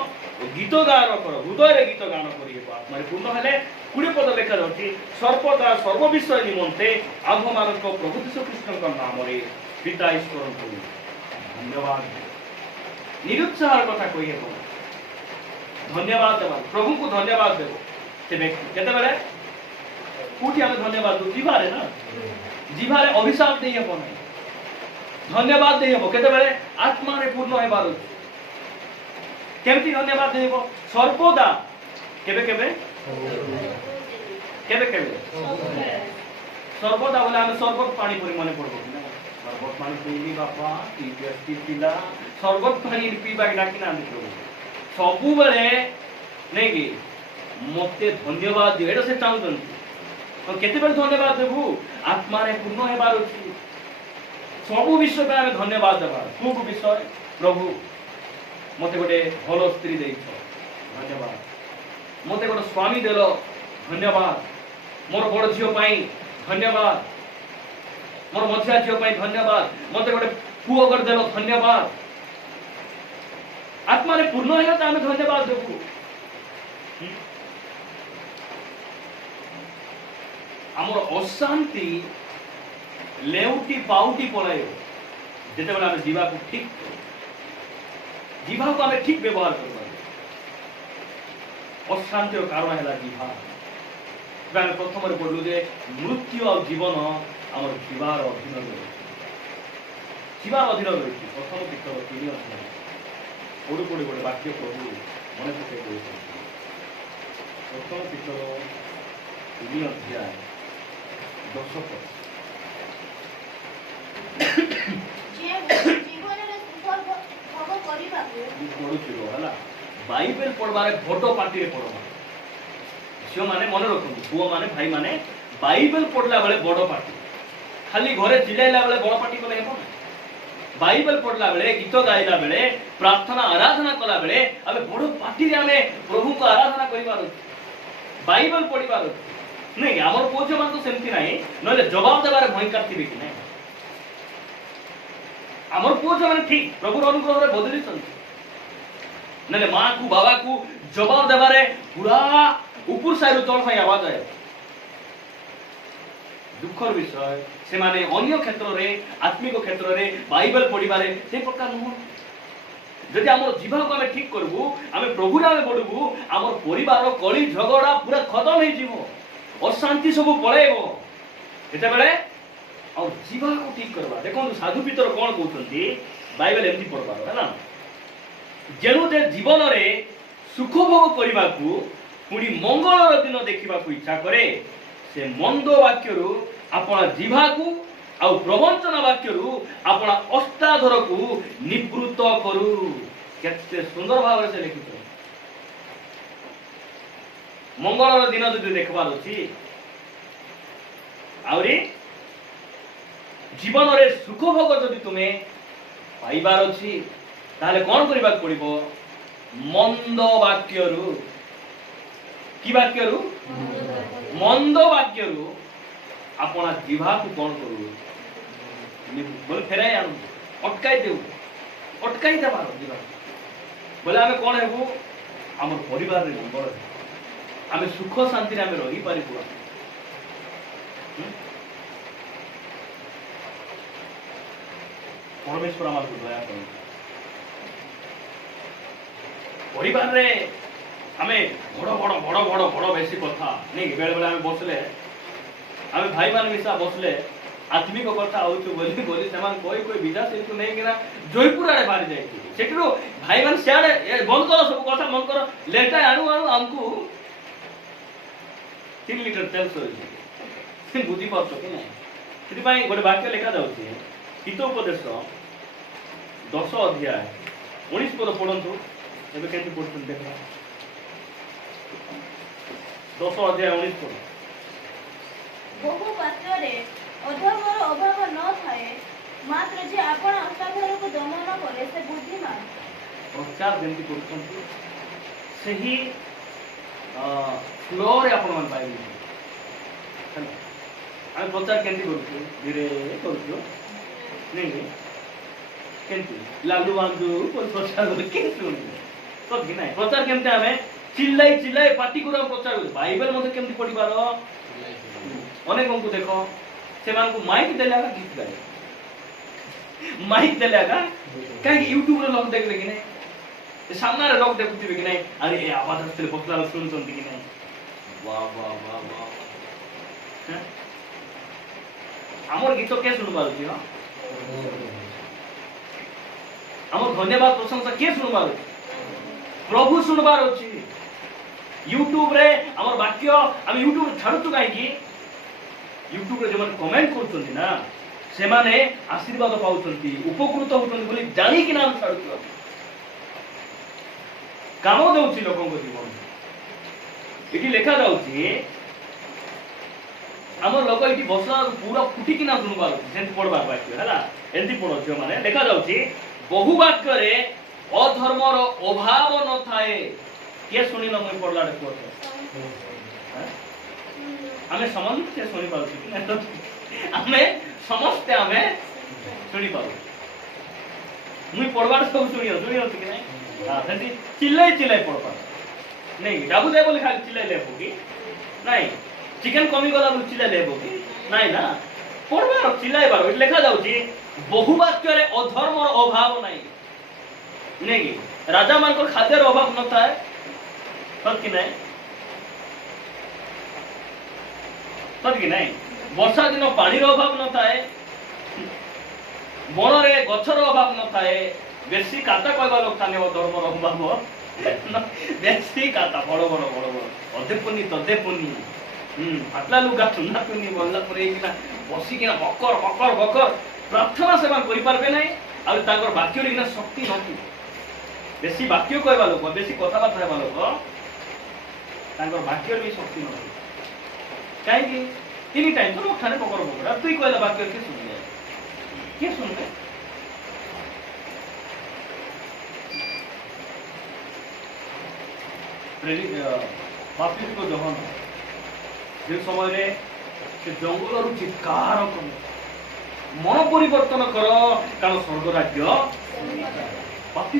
गीत गान कर, हृदय रे गीत गान करी हेबो। आत्मा रे पूर्ण हेले 20 पद लेखा जाउची, सर्वदा सर्व विषय निमंते आम्भ मानक प्रभु यीशु ख्रीष्टଙ୍କ नामରେ पिता ईश्वरଙ୍କୁ धन्यवाद। निरुत्साहर कथा कहि हेबो, धन्यवाद देबा, प्रभु को धन्यवाद देबो। तेबे केते बेले कोठी आमे धन्यवाद दो जीवारे ना जीवारे अभिशाप देई हबो नै धन्यवाद देई हबो केते बेले आत्मा रे पूर्ण हेबार केमती धन्यवाद देई हबो सर्वदा केबे केबे केबे केबे सर्वदा बोले आमे सर्वत पानी परि मने पड़बो ना सर्वत पानी पीली बापा टी पिला सर्वत पानी पीबा डाकी ना प्रभु सबु बेले नै कि मते धन्यवाद दियो एटा से चाहुछन तो केते बेले धन्यवाद देबु आत्मा रे पूर्ण हेबार अछि सबु विषय पे आमे धन्यवाद देबा कोकु विषय प्रभु मते गोटे भलो स्त्री देइछो धन्यवाद मते गोटे स्वामी देलो धन्यवाद मोर बड़ झियो पाई धन्यवाद मोर मझिया झियो पाई धन्यवाद मते गोटे पुओ कर देलो धन्यवाद आत्मा रे पूर्ण हेला त आमे धन्यवाद देबु हमर अशांति लेउटी पाउटी पड़ायो जेते बेला आमे जीवा को ठीक व्यवहार करबा अशांतिर कारण है जीवा आम प्रथम पढ़लु जे मृत्यु और जीवन आम जीवार अधीन रही प्रथम पीठर 3 अध्याय पढ़ु पढ़ी गोटे वाक्य प्रभु मन पकड़ प्रथम पीठर 3 अध्याय 10 पद बाइबल पढ़वारे बड़ पार्टी पढ़वा झील मैंने मन रखु पुओ मैंने भाई मैंने बाइबल पढ़ला बेले बड़ पार्टी खाली घरे चिल्लाइला बेले बड़ पार्टी कले हेबो ना बाइबल पढ़ला बेले गीत गाइला बेले प्रार्थना आराधना कला बेले आमे बड़ पार्टी रे आमे प्रभु को आराधना करिबार बाइबल पढ़िबार नहीं हमर पुओ मान तो सेमती नाही नले जवाब देबारे भयंकर थिबे कि नाही हमर पुओ माने ठीक प्रभु अनुग्रह रे बदली छथि नले मां को बाबा को जवाब देबारे पूरा ऊपर साइड तल फाई आवाज आए दुखर विषय से माने अन्य क्षेत्र रे आत्मिक क्षेत्र रे बाइबल पढ़िबारे से प्रकार न जदि हमर जीवन को हमें ठीक करबू हमें प्रभु नामे पढ़बू हमर परिवार कली झगड़ा पूरा खत्म हो जीवो अशांति सब पळेबो एते बेले और जीवन को ठीक करबा देखो साधु पितर कोन कहउछंती बाइबल एमती पढ़बार है ना जेनु जे जीवन रे सुख भोग करबा को पुणी मंगलर दिन देखा इच्छा करे से मंद वाक्य अपना जीवा को आउ प्रवंचना वाक्य अपना अष्टाधर को निवृत्त करू केते सुंदर भाव से लिखित मंगलर दिन जो देखबार अछि आउरी जीवन रे सुख भोग जदि तुमे पाइबार अछि ताले कोन करबा पड़िबो मंद वाक्य कि वाक्य मंद वाक्य अपना जीवा को कौन करू बोले फेराई आनु अटकाई देबार जीवा बोले आमे कौन हेबू आम परिवार रे मंगल आमे सुख शांति रे आमे रही पारिबू परमेश्वर आम को दया करू परिवार रे हमें बड़ बड़ बड़ बड़ बड़ बेसी कथा नहीं बेले बेले हमें बसले हमें भाई मान मिसा बसले आत्मिक कथा होछु बोली बोली समान कोई विदा से तू नहीं किना जयपुर आड़े बाहर जाई सेठरो भाई मान सियाड़े बंद करो सब कथा मन करो लेटा आनु हमको 3 लीटर तेल सोई बुद्धि पड़तो कि नहीं सेति पई गोटे वाक्य लिखा जाउछि हितोपदेश 10 अध्याय 19 पद पढंतु एबे केति पढुछन देखा 10 अध्याय 19 पद बहु पात्रे अधर्मर अभाव न थाए मात्र जे आपण अष्टाधार को दमन करे से बुद्धिमान प्रचार जेंति करछंती सही फ्लो रे आपण मन पाइबे हैला हम प्रचार केंति करूछु धीरे करूछु नहीं केंति लालू बांधु प्रचार करे केंति सुनु तो कि नहीं प्रचार केंति हमें चिल्लाई पार्टी को प्रचार करू बाइबल मध्ये केंति पढिबार अनेक को देखो से मान को माइक देलागा गीत गाए माइक देलागा कहीं यूट्यूब रे लोग देख कि नहीं सामने रे लोग देखुथिबे कि नहीं अरे ए आवाज आस्ते बकला सुनछंती कि नहीं वाह वाह वाह वाह आमर गीत के सुनबार अछि हां आमर धन्यवाद प्रशंसा के सुनबार अछि प्रभु सुनबार अछि यूट्यूब रे आमर वाक्य हम यूट्यूब छाडुछु काई की यूट्यूब रे जमन कमेंट करछन्ती ना से माने आशीर्वाद पाउछन्ती उपकृत होछन्ती बोली जानि कि नाम छाडुछु काम दउछि लोकन को जीवन इटी लेखा जाउछि आमर लोक इटी बसला पूरा फुटी कि ना सुनबार सेंति पढबार वाक्य हला एंति पढो छ माने लेखा जाउछि बहु वाक्य रे अधर्मर अभाव न थाए के सुनि न মই पढला रे आमे समस्त सुनि पाउछि कि ना आमे समस्त आमे सुनि पाउ मुई पढबार सब सुनियो कि नै हां सेंति चिल्लाई चिल्लाई पढपा नहीं डाबू दे बोले खाली चिल्लाई लेबो कि नहीं चिकन कमी गला बोले चिल्लाई लेबो कि नहीं ना पढबार चिल्लाई बार लेखा जाउछि बहु वाक्य रे अधर्मर अभाव नहीं नहीं कि राजा मान को खाद्यर अभाव न थाए सत कि नहीं सत कि नहीं वर्षा दिन पानी रो अभाव न थाए बन रे गछर अभाव न थाए बेसी काटा कहबा लोक थाने धर्मर अभाव बेसी काटा बड़ बड़ बड़ बड़ अधे पुनी तदे पुनी आटला लुगा चुना पुनी बोलला परे किना बसी किना बकर बकर बकर प्रार्थना सेवा करि पारबे नै आ तांगर वाक्य रे शक्ति नथि बेसी वाक्य कहबा लोक बेसी कथा बात कहबा लोक तांगर वाक्य रे शक्ति नथि काहे कि एनी टाइम तो लोक थाने बकर बकर तुई कहला वाक्य के सुनले के सुनबे बापी को जहन जे समय रे से जंगल रु चित्कार कर मन परिवर्तन कर कारण स्वर्ग राज्य बापी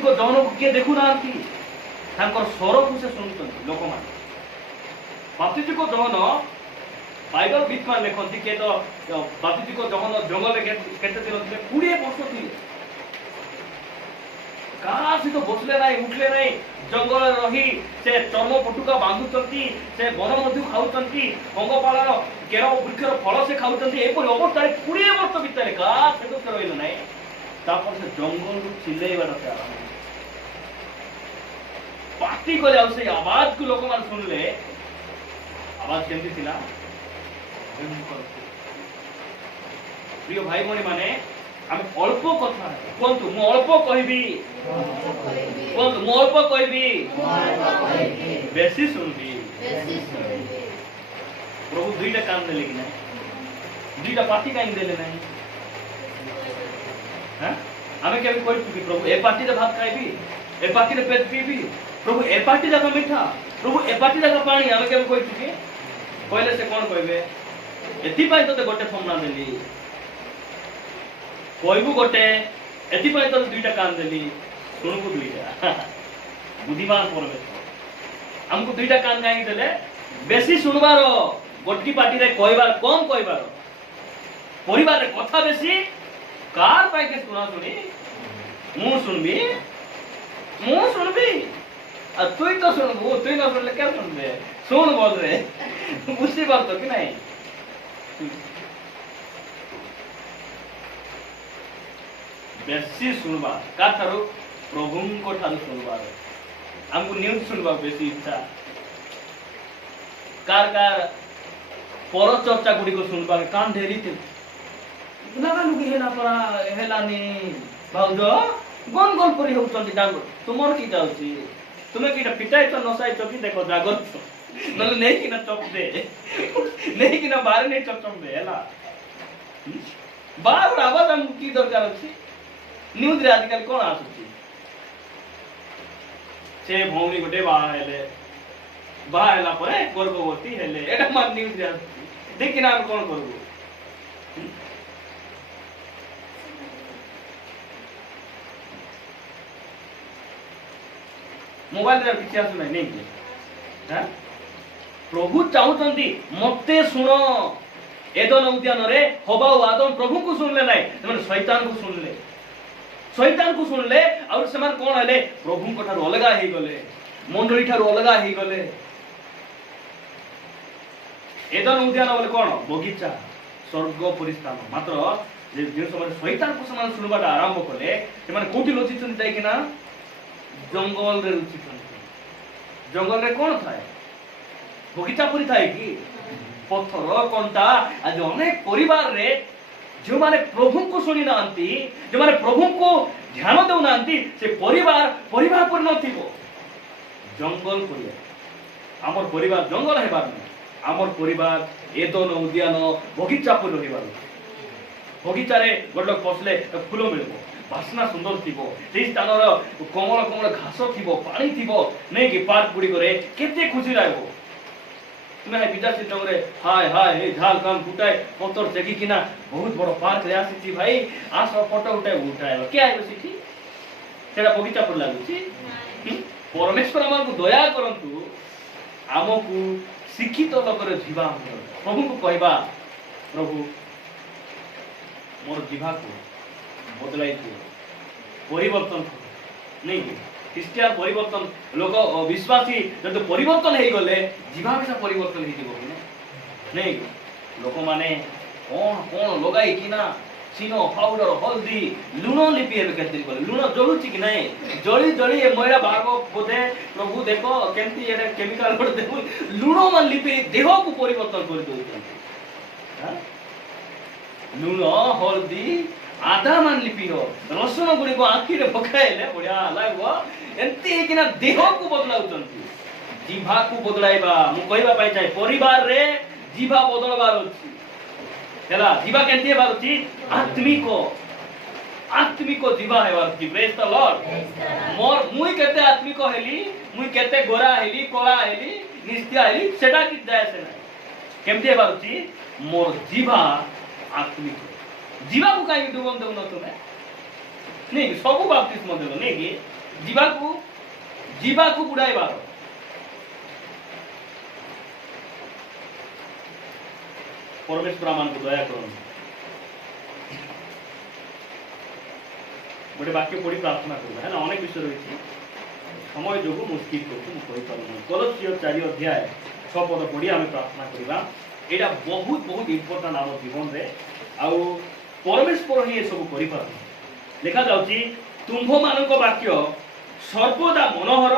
को जहन को के देखु नांती तांकर स्वर को से सुनतन लोक मान बापी को जहन बाइबल बीच में लिखती के तो बापी को जहन जंगल केते दिन थे 20 वर्ष थी कासी तो बसले नहीं उठले नहीं जंगल रही से चर्म पटुका बांधुचंती से वन मधु खाउचंती अंगपालर केर वृक्षर फल से खाउचंती एपरि अवस्था 20 वर्ष भितर का से तो रहिल नहीं तापर से जंगल को चिल्लाइबार से आरंभ पार्टी करे आ से आवाज को लोक मान सुनले आवाज केमती थिला प्रिय भाई भणी माने हम अल्प कथा कोंतु मु अल्प कहबी कोंतु मु अल्प कहबी बेसी सुनबी प्रभु दुईटा काम देले कि नहीं दुईटा पार्टी काई देले नहीं हां हमें केबे कोइ कि प्रभु ए पार्टी रे भात खाइबी ए पार्टी रे पेट पीबी प्रभु ए पार्टी जगह मीठा प्रभु ए पार्टी जगह पानी हमें केबे कोइ कि कहले से कोन कहबे एति पाई तो गोटे फमना देली कहबू गोटे एति पाई तो दुईटा कान देली सुनबू दुईटा बुद्धिमान परमेश्वर हमको दुईटा कान काई देले बेसी सुनबार गोटकी पार्टी रे कहबार कम कहबार परिवार रे कथा बेसी कार पाई के सुना सुनी मु सुनबी आ तुई तो सुनबू तुई न सुनले क्या सुनबे सुन बोल रे बुझी बात तो कि नहीं बेसी सुनबा का थारो प्रभु को ठारो सुनबा हमको न्यूज सुनबा बेसी इच्छा कार पर चर्चा गुडी को सुनबा कान ढेरी थे लगा लुगी हेला परा हेलानी भाउजो गन गन परि होउचंती डांगो तुमर की जाउची तुमे कीटा पिटाई तो नसाई तो की देखो जागत नले नहीं कि ना चप दे नहीं कि ना बाहर नहीं चप दे हेला बाहर आवाज हम की दरकार अछि न्यूज रे आजकल कोन आसुची से भौनी गोटे बा हेला परे गर्भवती हेले एटा मान न्यूज रे आसुची देखि ना कोन करबो मोबाइल रे किछ आसु नहीं कि हां प्रभु चाहुचंती मते सुनो एदन उद्यान रे हवा आदम प्रभु को सुनले नहीं तमन शैतान को सुनले और समान कोन हले प्रभु को ठार अलगा हे गले मंडली ठार अलगा हे गले ଏଦନ ଉଦ୍ୟାନ ବୋଲେ କଣ ବଗିଚା ସ୍वर्ଗ ପରିସ୍ଥାନ ମାତ୍ର ଯେଉଁ ସମୟରେ ଶୈତାନ ସେମାନେ ଶୁଣିବାଟା ଆରମ୍ଭ କଲେ ସେମାନେ କୋଉଠି ଲୁଚିଛନ୍ତି ଯାଇକିନା ଜଙ୍ଗଲରେ ଲୁଚିଛନ୍ତି। ଜଙ୍ଗଲରେ କଣ ଥାଏ ବଗିଚା ପରି ଥାଏ କି ପଥର କଣ୍ଟା ଆଜି ଅନେକ ପରିବାରରେ ଯେଉଁମାନେ ପ୍ରଭୁଙ୍କୁ ଶୁଣି ନାହାନ୍ତି ଯେଉଁମାନେ ପ୍ରଭୁଙ୍କୁ ଧ୍ୟାନ ଦେଉନାହାନ୍ତି ସେ ପରିବାର ପରି ନଥିବ ଜଙ୍ଗଲ ପରିବାର। ଆମର ପରିବାର ଜଙ୍ଗଲ ହେବାର ନାହିଁ ଆମର ପରିବାର ଏଦନ ଉଦ୍ୟାନ ବଗିଚା ପରି ରହିବାର। ବଗିଚାରେ ଗୋଟେ ଲୋକ ପଶିଲେ ଫୁଲ ମିଳିବ ବାସ୍ନା ସୁନ୍ଦର ଥିବ ସେଇ ସ୍ଥାନର କମଳ କମଳ ଘାସ ଥିବ ପାଣି ଥିବ ନେଇକି ପାର୍କ ଗୁଡ଼ିକରେ କେତେ ଖୁସି ରହିବ। ତୁମେ ବିଦେଶୀ ଜଙ୍ଗରେ ହାय ହାୟ ଏ ଝାଲ କାମ ଫୁଟାଏ ପତର ଚେକିକିନା ବହୁତ ବଡ଼ ପାର୍କରେ ଆସିଛି ଭାଇ ଆସ ଫଟୋ ଉଠାଇବା କିଏ ଆଇବ ସେଠି ସେଟା ବଗିଚା ପରି ଲାଗୁଛି। ପରମେଶ୍ୱର ଆମକୁ ଦୟା କରନ୍ତୁ ଆମକୁ ଶିକ୍ଷିତ ଲୋକରେ ଯିବା ପ୍ରଭୁଙ୍କୁ କହିବା ପ୍ରଭୁ ମୋର ଜିଭାକୁ ବଦଳାଇ ଦିଅ ପରିବର୍ତ୍ତନ ନାଇଁ କି ଖ୍ରୀଷ୍ଟିଆନ ପରିବର୍ତ୍ତନ ଲୋକ ବିଶ୍ୱାସୀ ଯଦି ପରିବର୍ତ୍ତନ ହେଇଗଲେ ଜିଭା ମିଶା ପରିବର୍ତ୍ତନ ହେଇଯିବ କି ନାଇଁ କି ଲୋକମାନେ କଣ କଣ ଲଗାଇକିନା ଚିନ ପାଉଡର ହଳଦୀ ଲୁଣ ଲିପି ଏବେ କେତେ କଲେ ଲୁଣ ଜଳୁଛି କି ନାଇଁ ଜଳି ଜଳି ଏ ମଇଳା ଭାଗ ବୋଧେ ପ୍ରଭୁ ଦେଖ କେମିତି ଏଟା କେମିକାଲ ଗୋଟେ ଦେଖୁ ଲୁଣ ମାନେ ଲିପି ଦେହକୁ ପରିବର୍ତ୍ତନ କରିଦଉଛନ୍ତି। ଲୁଣ ହଳଦୀ ଆଦା ମାନ ଲିପିର ରସୁଣ ଗୁଡ଼ିକ ଆଖିରେ ପକାଇଲେ ବଢିଆ ଲାଗିବ ଏମିତି ହେଇକିନା ଦେହକୁ ବଦଳାଉଛନ୍ତି। ଜିଭାକୁ ବଦଳାଇବା ମୁଁ କହିବା ପାଇଁ ଚାହେଁ ପରିବାରରେ ଜିଭା ବଦଳବାର ଅଛି ହେଲା ଜିଭା କେମିତି ହେବାର ଅଛି ଆତ୍ମିକ ଜିଭା ହେବାର ଅଛି। ପ୍ରେଜ୍ ଦ ଲର୍ଡ। ମୋର ମୁଇଁ କେତେ ଆତ୍ମିକ ହେଲି ମୁଇଁ କେତେ ଗୋରା ହେଲି କଳା ହେଲି ନିସ୍ତିଆ ହେଲି ସେଟା କିଛି ଯାଏ ସେ ନାହିଁ କେମିତି ହେବାର ଅଛି ମୋର ଜିଭା ଆତ୍ମିକ ଯିବାକୁ କାହିଁକି ଡୁବନ ଦେଉନ ତୁମେ ନାଇଁ ସବୁ ବାପ୍ତିସ୍ମ ଦେଲ ନାଇଁ କି ଯିବାକୁ ବୁଡାଇବାର ପରମେଶ୍ୱର ଆମକୁ ଦୟା କରନ୍ତୁ। ଗୋଟେ ବାକ୍ୟ ପଢି ପ୍ରାର୍ଥନା କରିବା ହେଲା ଅନେକ ବିଷୟ ରହିଛି ସମୟ ଯୋଗୁଁ ମୁଁ ସ୍କିପ୍ କରୁଛି ମୁଁ କହିପାରୁନି। କଲୋସିୟ 4 ଅଧ୍ୟାୟ 6 ପଦ ପଢି ଆମେ ପ୍ରାର୍ଥନା କରିବା। ଏଇଟା ବହୁତ ଇମ୍ପୋର୍ଟାଣ୍ଟ ଆମ ଜୀବନରେ ଆଉ ପରମେଶ୍ୱର ହିଁ ଏସବୁ କରିପାରନ୍ତି। ଲେଖାଯାଉଛି ତୁମ୍ଭମାନଙ୍କ ବାକ୍ୟ ସର୍ବଦା ମନୋହର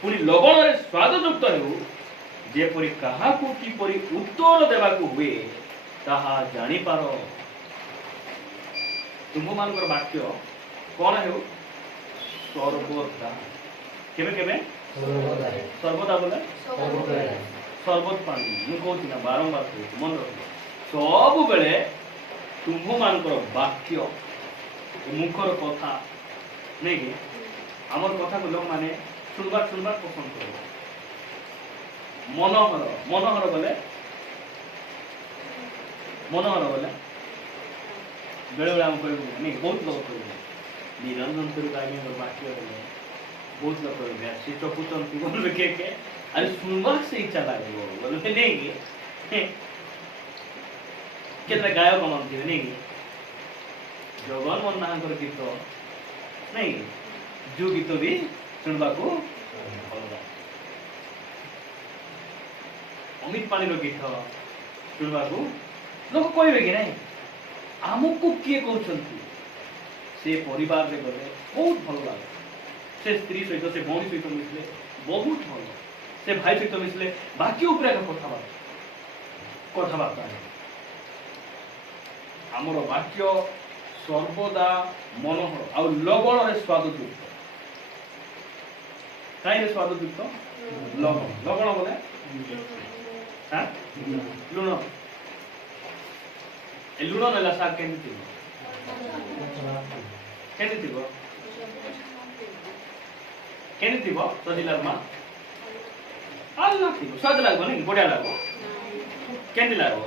ପୁଣି ଲବଣରେ ସ୍ୱାଦଯୁକ୍ତ ହେଉ ଯେପରି କାହାକୁ କିପରି ଉତ୍ତର ଦେବାକୁ ହୁଏ ତାହା ଜାଣିପାର। ତୁମ୍ଭମାନଙ୍କର ବାକ୍ୟ କଣ ହେଉ ସର୍ବଦା କେବେ କେବେ ସର୍ବଦା ବୋଲେ ସର୍ବତ ପାଣି ମୁଁ କହୁଛି ନା ବାରମ୍ବାର କହୁଛି ମନେ ରଖ ସବୁବେଳେ ତୁମ୍ଭମାନଙ୍କର ବାକ୍ୟ ମୁଖର କଥା ନାଇକି ଆମର କଥାକୁ ଲୋକମାନେ ଶୁଣବାର ପସନ୍ଦ କରିବେ। ମନୋହର ବୋଲେ ବେଳେବେଳେ ଆମେ କହିବୁ ନାଇଁ ବହୁତ ଲୋକ କହିବୁ ନିରଞ୍ଜନ କରି କାହିଁକି ବାକ୍ୟ ହେଲେ ବହୁତ ଲୋକ କହିବେ ସେ ଚପୁଛନ୍ତି ବୋଲବେ କେ ଆରେ ଶୁଣବାର ସେ ଇଚ୍ଛା ଲାଗିବ ବୋଲବେ ନାଇକି କେତେ ଗାୟକ ମାନଥିବେ ନାଇକି ଜଗନ ମୋହନଙ୍କର ଗୀତ ନାଇଁ ଯୋଉ ଗୀତ ବି ଶୁଣିବାକୁ ଭଲ ଲାଗେ ଅମିତ ପାଣିର ଗୀତ ଶୁଣିବାକୁ ଲୋକ କହିବେ କି ନାଇଁ ଆମକୁ କିଏ କହୁଛନ୍ତି ସେ ପରିବାରରେ ଗଲେ ବହୁତ ଭଲ ଲାଗେ ସେ ସ୍ତ୍ରୀ ସହିତ ସେ ଭଉଣୀ ସହିତ ମିଶିଲେ ବହୁତ ଭଲ ସେ ଭାଇ ସହିତ ମିଶିଲେ ବାକ୍ୟ ଉପରେ ଏକ କଥାବାର୍ତ୍ତା ଆମର ବାକ୍ୟ ସର୍ବଦା ମନୋହର ଆଉ ଲବଣରେ ସ୍ୱାଦଯୁକ୍ତ କାହିଁରେ ସ୍ୱାଦଯୁକ୍ତ ଲବଣ ବୋଲେ ଲୁଣ ଏ ଲୁଣ ନେଲା ଶାଗ କେମିତି ଥିବ ସଜିଲା ମା ସ୍ୱାଦ ଲାଗିବ ନାଇଁ ବଢିଆ ଲାଗିବ କେମିତି ଲାଗିବ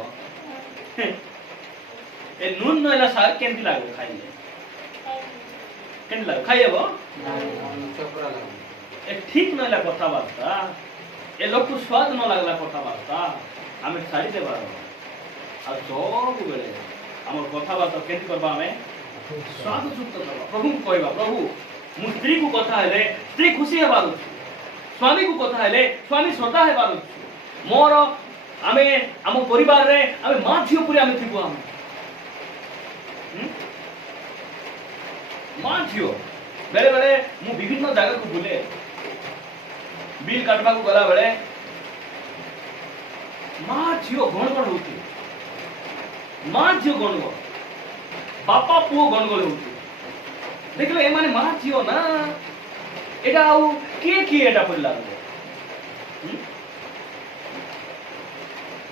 ଏ ନୁନ ନହେଲା ଶାଗ କେମିତି ଲାଗିବ ଖାଇଲେ କେମିତି ଲାଗିବ ଖାଇହେବ ଏ ଠିକ ନହେଲା କଥାବାର୍ତ୍ତା ଏ ଲୋକକୁ ସ୍ୱାଦ ନ ଲାଗିଲା କଥାବାର୍ତ୍ତା ଆମେ ଛାଡ଼ିଦେବାର ଆଉ ସବୁବେଳେ ଆମର କଥାବାର୍ତ୍ତା କେମିତି କରିବା ଆମେ ସ୍ୱାଦଯୁକ୍ତ କରିବା ପ୍ରଭୁଙ୍କୁ କହିବା ପ୍ରଭୁ ମୁଁ ସ୍ତ୍ରୀକୁ କଥା ହେଲେ ସ୍ତ୍ରୀ ଖୁସି ହେବାର ଅଛି ସ୍ୱାମୀକୁ କଥା ହେଲେ ସ୍ୱାମୀ ଶ୍ରଦ୍ଧା ହେବାର ଅଛି ମୋର आमे आम परिवार रे आमे मां झियो पुरी आमे थिबो आमे मां झियो बेले बेले मु विभिन्न जगह को बुले बिल काटबा को गला बेले मां झियो गणगण होती मां झियो गणगण बापा पुओ गणगण होती देखले ए माने मां झियो ना एटा आउ के एटा पडला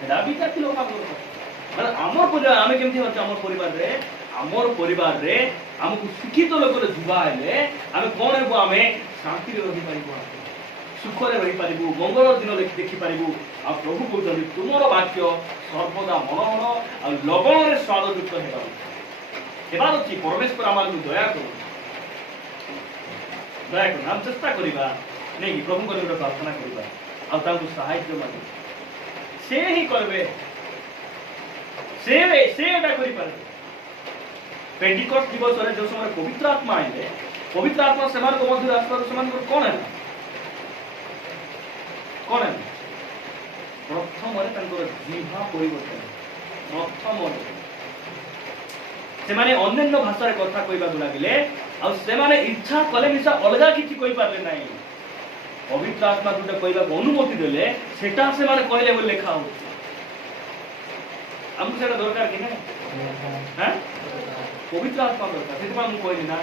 एटा विद्यार्थी लोक माने हमर परिवार आमे केमथि होछ हमर परिवार रे हमकु शिक्षित लोक रे जुबा हेले आमे कोन हेबो आमे शांति रे रहि पारिबो सुख रे रहि पारिबो मंगल दिन देखि पारिबो आ प्रभु कहउछन तुमरो वाक्य सर्वदा मनोहर आ लवण रे स्वादयुक्त हेबा हेबार अछि परमेश्वर आमार दया करू हम चेष्टा करिबा नै कि प्रभु को प्रार्थना करिबा आ तांको सहायता मागि से ही करबे से एटा करि पारे पेंटिकॉस्ट दिवस रे जो समय पवित्र आत्मा आइले पवित्र आत्मा समान को मध्य रास्ता समान को कोन है प्रथम रे तांको जीवा परिवर्तन प्रथम रे से माने अन्य भाषा रे कथा कहबा लागिले आ से माने इच्छा कले मिसा अलगा किछि कहि पारले नै पवित्र आत्मा गुटे कहबा अनुमति देले सेटा से माने कहले बोल लेखा हो हमको सेटा दरकार कि नै हैं पवित्र आत्मा दरकार से हम कहली ना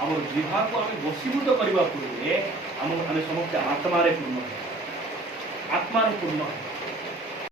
हमर जीवा को हम वशीभूत करबा पूर्वे हम समस्त आत्मा रे पूर्ण